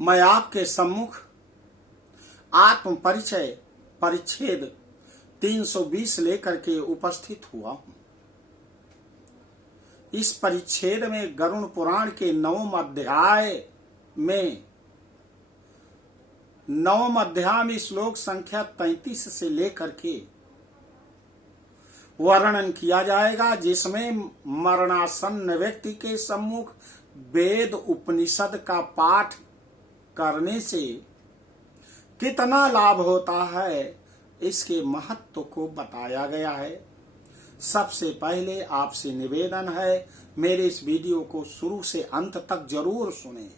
मैं आपके सम्मुख आत्म परिचय परिच्छेद 320 लेकर के उपस्थित हुआ हूं। इस परिच्छेद में गरुड़ पुराण के नवम अध्याय में श्लोक संख्या 33 से लेकर के वर्णन किया जाएगा, जिसमें मरणासन्न व्यक्ति के सम्मुख वेद उपनिषद का पाठ करने से कितना लाभ होता है, इसके महत्व को बताया गया है। सबसे पहले आपसे निवेदन है, मेरे इस वीडियो को शुरू से अंत तक जरूर सुनें।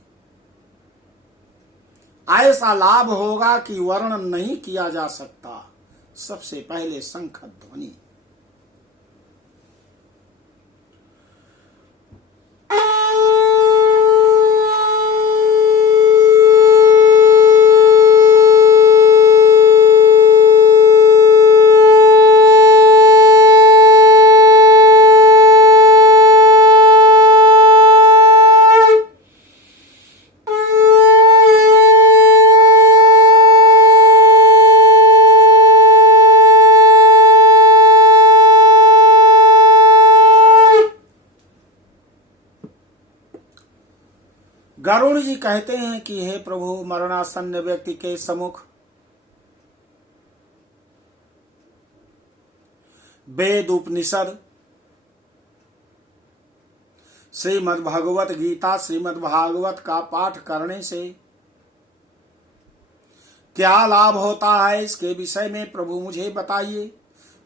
ऐसा लाभ होगा कि वर्णन नहीं किया जा सकता। सबसे पहले शंख ध्वनि। गरुड़ जी कहते हैं कि हे प्रभु, मरणासन्न व्यक्ति के सम्मुख वेद उपनिषद, श्रीमद् भगवत गीता, श्रीमद् भागवत का पाठ करने से क्या लाभ होता है, इसके विषय में प्रभु मुझे बताइए।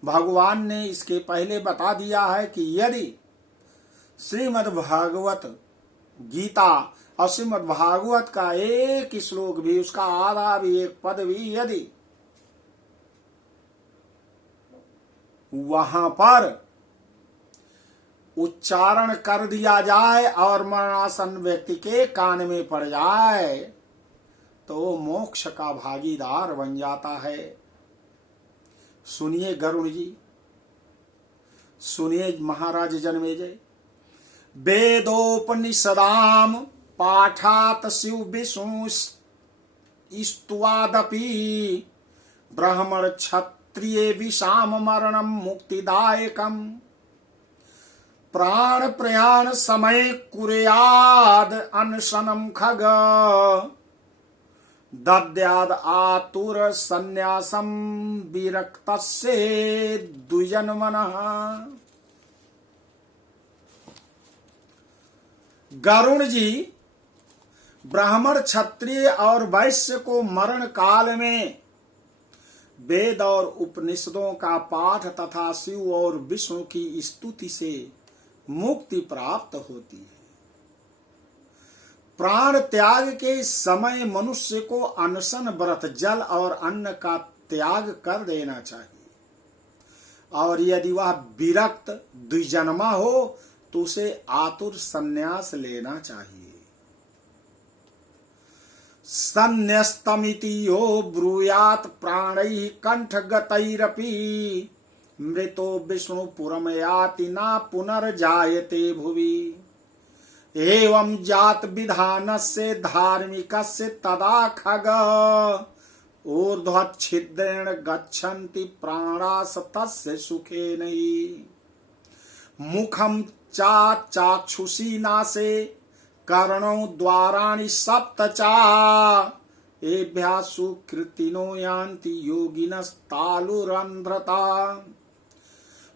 भगवान ने इसके पहले बता दिया है कि यदि श्रीमद् भागवत गीता और श्रीमद् भागवत का एक श्लोक भी, उसका आधा भी, एक पद भी यदि वहां पर उच्चारण कर दिया जाए और मरणासन्न व्यक्ति के कान में पड़ जाए तो मोक्ष का भागीदार बन जाता है। सुनिए गरुड़ जी, सुनिए महाराज जन्मेजय। वेदोपनिषदाम पाठात शिव विष्णु स्तुवादपि ब्राह्मण क्षत्रिय विषाम मरणम मुक्तिदायकम प्राण प्रयाण समय कुर्याद अनशनम खग दद्याद आतुर संन्यासम विरक्तस्य द्विजन्मनः। गरुड़ जी ब्राह्मण क्षत्रिय और वैश्य को मरण काल में वेद और उपनिषदों का पाठ तथा शिव और विष्णु की स्तुति से मुक्ति प्राप्त होती है। प्राण त्याग के समय मनुष्य को अनशन, व्रत, जल और अन्न का त्याग कर देना चाहिए, और यदि वह विरक्त द्विजन्मा हो तो उसे आतुर संन्यास लेना चाहिए। संन्यस्तमिति यो ब्रूयात प्राणैः कंठगतैरपि मृतो विष्णुपुरम याति न पुनर्जायते भुवि। एवं जात विधानस्य धार्मिकस्य तदा खग ऊर्ध्वच्छिद्रेण गच्छन्ति प्राणास तस्य सुखेन हि। मुखम चाक्षुषी नासे कर्णौ द्वाराणि सप्त चा एभ्यः सुकृतिनो यान्ति योगिनस्तालुरन्ध्रता।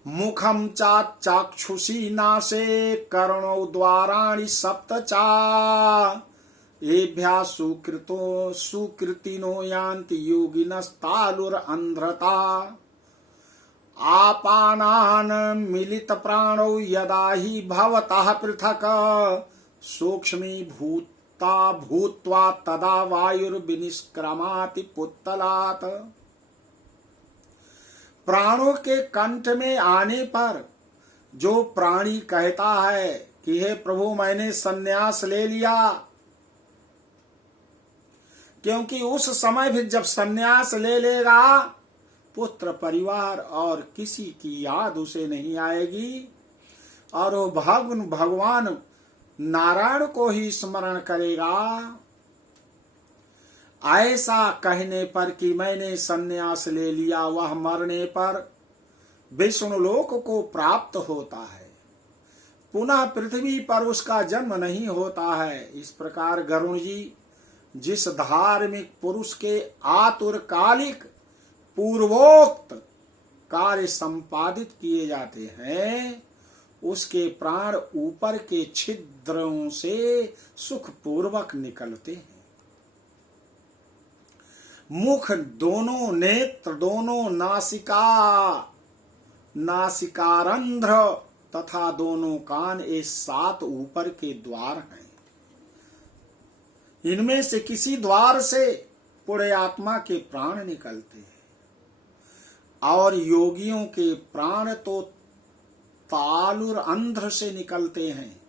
मुखम चाक्षुषी नासे कर्णौ द्वाराणि सप्त चा एभ्यः सुकृतिनो यान्ति योगिनस्तालुरन्ध्रता। आपानान मिलित प्राणौ यदा हि भवतः पृथक् सूक्ष्मी भूत्वा तदा वायुर्विनिष्क्रमाति पुत्तलात्। प्राणों के कंठ में आने पर जो प्राणी कहता है कि हे प्रभु, मैंने संन्यास ले लिया, क्योंकि उस समय भी जब संन्यास ले लेगा पुत्र, परिवार और किसी की याद उसे नहीं आएगी, और वो भगवान नारायण को ही स्मरण करेगा। ऐसा कहने पर कि मैंने संन्यास ले लिया, वह मरने पर विष्णुलोक को प्राप्त होता है, पुनः पृथ्वी पर उसका जन्म नहीं होता है। इस प्रकार गरुण जी जिस धार्मिक पुरुष के आतुरकालिक पूर्वोक्त कार्य संपादित किए जाते हैं, उसके प्राण ऊपर के छिद्रों से सुखपूर्वक निकलते हैं। मुख दोनों, नेत्र दोनों, नासिकारंध्र तथा दोनों कान, ये 7 ऊपर के द्वार हैं। इनमें से किसी द्वार से पुण्यात्मा के प्राण निकलते हैं, और योगियों के प्राण तो तालुर अंध्र से निकलते हैं।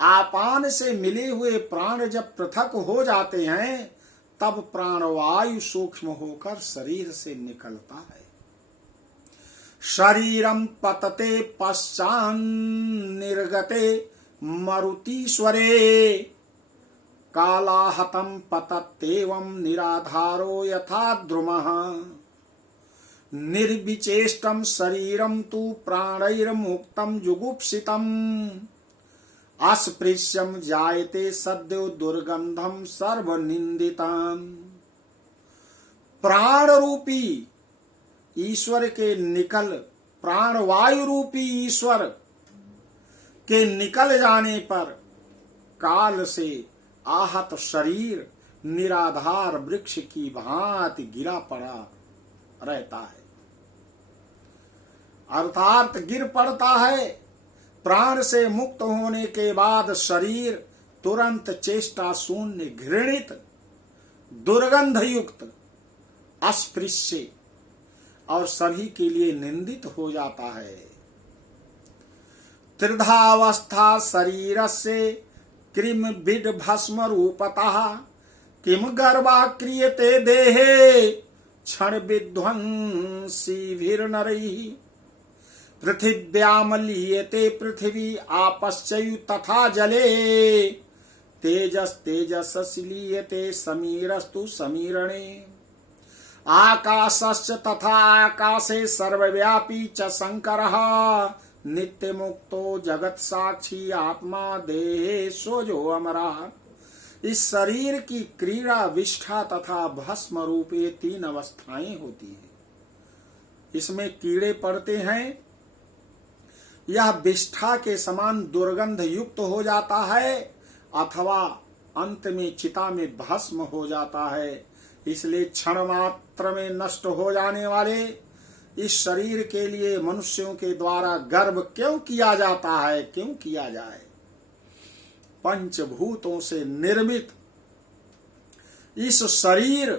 आपान से मिले हुए प्राण जब पृथक हो जाते हैं, तब प्राणवायु सूक्ष्म होकर शरीर से निकलता है। शरीरम पतते पश्चान् निर्गते मरुतीश्वरे, कालाहतम पतत्येवं निराधारो यथा द्रुमः। निर्विचेष्टम शरीरम तु प्राणैर्मुक्तम जुगुप्सितम, अस्पृश्यम जायते सद्यो दुर्गंधम सर्वनिंदितम। प्राण रूपी ईश्वर के निकल, प्राणवायु रूपी ईश्वर के निकल जाने पर काल से आहत शरीर निराधार वृक्ष की भांति गिरा पड़ा रहता है, अर्थात गिर पड़ता है। प्राण से मुक्त होने के बाद शरीर तुरंत चेष्टा शून्य, घृणित, दुर्गंध युक्त, अस्पृश्य और सभी के लिए निंदित हो जाता है। त्रिधावस्था शरीरस्य कृम बिड भस्म रूपतः, किम गर्वा क्रियते देहे क्षण विध्वंसीभिर्नरैः। पृथिव्याम लीयते पृथिवी आपश्चयु तथा जले, तेजस लीयते समीरस्तु समीरणे। आकाशश्च तथा आकाशे सर्वव्यापी च शंकरः, नित्य मुक्तो जगत साक्षी आत्मा देहे सोजो अमरा। इस शरीर की क्रीड़ा, विष्ठा तथा भस्म रूप, ये 3 अवस्थाएं होती हैं। इसमें कीड़े पड़ते हैं, यह विष्ठा के समान दुर्गंध युक्त हो जाता है, अथवा अंत में चिता में भस्म हो जाता है। इसलिए क्षण मात्र में नष्ट हो जाने वाले इस शरीर के लिए मनुष्यों के द्वारा गर्व क्यों किया जाता है? क्यों किया जाए? पंचभूतों से निर्मित इस शरीर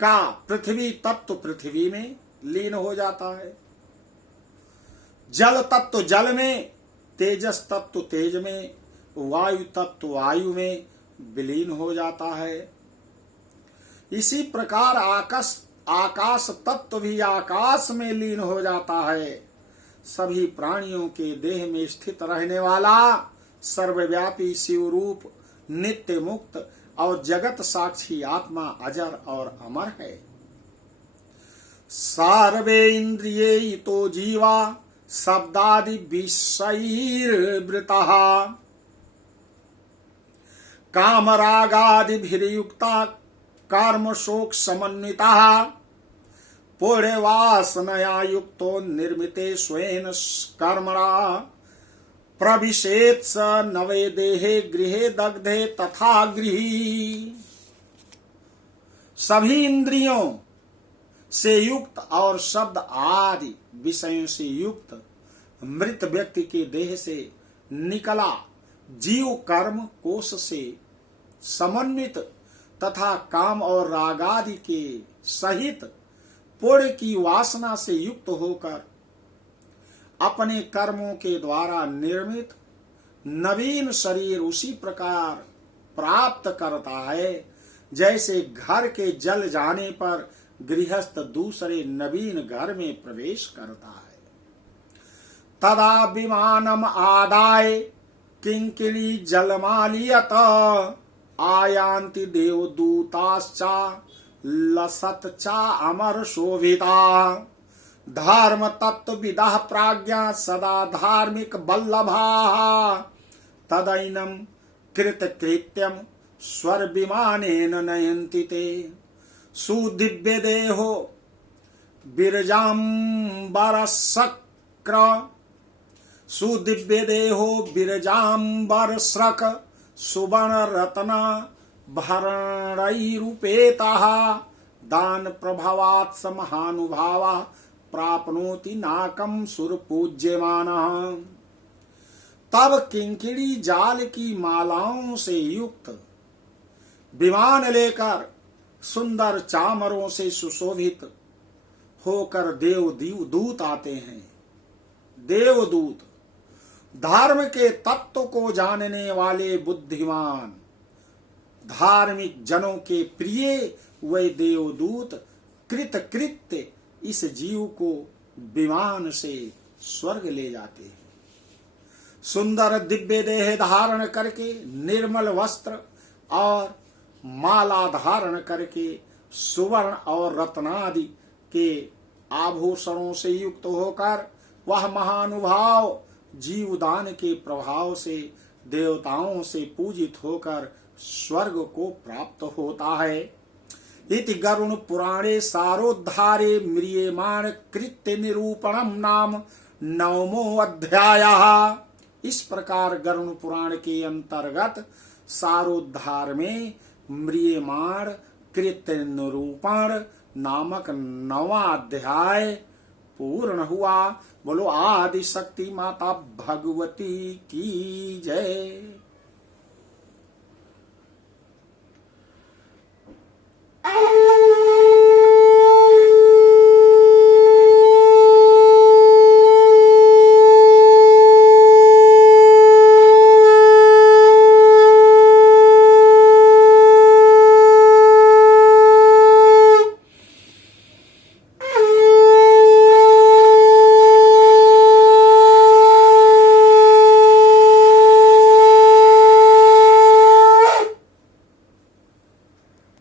का पृथ्वी तत्व पृथ्वी में लीन हो जाता है, जल तत्व जल में, तेजस तत्व तेज में, वायु तत्व वायु में विलीन हो जाता है। इसी प्रकार आकाश तत्व भी आकाश में लीन हो जाता है। सभी प्राणियों के देह में स्थित रहने वाला सर्वव्यापी शिव रूप, नित्य मुक्त और जगत साक्षी आत्मा अजर और अमर है। सर्वे इंद्रियेतो जीवा शब्दादि विषयैर्वृतः, कामरागादिभिर्युक्ता कर्म शोक समन्वितः, पुण्यवासनया युक्तो निर्मिते स्वेन कर्मणा, प्रविशेत् स नवे देहे गृहे दग्धे तथा गृही। सभी इंद्रियों से युक्त और शब्द आदि विषयों से युक्त मृत व्यक्ति के देह से निकला जीव कर्म कोश से समन्वित तथा काम और रागादि के सहित पुण्य की वासना से युक्त होकर अपने कर्मों के द्वारा निर्मित नवीन शरीर उसी प्रकार प्राप्त करता है जैसे घर के जल जाने पर गृहस्थ दूसरे नवीन घर में प्रवेश करता है। तदा विमानम आदाय किंकिणी जलमालियत, आयान्ति देवदूताश्चा लसत चा अमर शोभिता धर्म तत्वविदः प्राज्ञा सदा धार्मिक बल्लभा तदैनं कृतकृत्यं स्वर विमानेन नयन्ति ते सुदिव्य देहो बिरजाम्बरशक्र सुदिव्य देहो बिरजाम्बरश्रक सुवर्ण रत्न भरणैरुपेतः दान प्रभावात् स महानुभावः प्राप्नोति नाकं सुरपूज्यमानः। तब किंकिणी जाल की मालाओं से युक्त विमान लेकर सुंदर चामरों से सुशोभित होकर देवदूत आते हैं। देवदूत धर्म के तत्व को जानने वाले बुद्धिमान धार्मिक जनों के प्रिय वे देवदूत कृतकृत्य इस जीव को विमान से स्वर्ग ले जाते हैं। सुंदर दिव्य देह धारण करके निर्मल वस्त्र और माला धारण करके सुवर्ण और रत्नादि के आभूषणों से युक्त होकर वह महानुभाव जीवदान के प्रभाव से देवताओं से पूजित होकर स्वर्ग को प्राप्त होता है। इति गरुण पुराणे सारोद्धारे म्रियमाण कृत्य निरूपणम नाम 9वां अध्यायः। इस प्रकार गरुण पुराण के अंतर्गत सारोद्धार में म्रियमाण कृत्य निरूपण नामक 9वां अध्याय पूर्ण हुआ। बोलो आदि शक्ति माता भगवती की जय।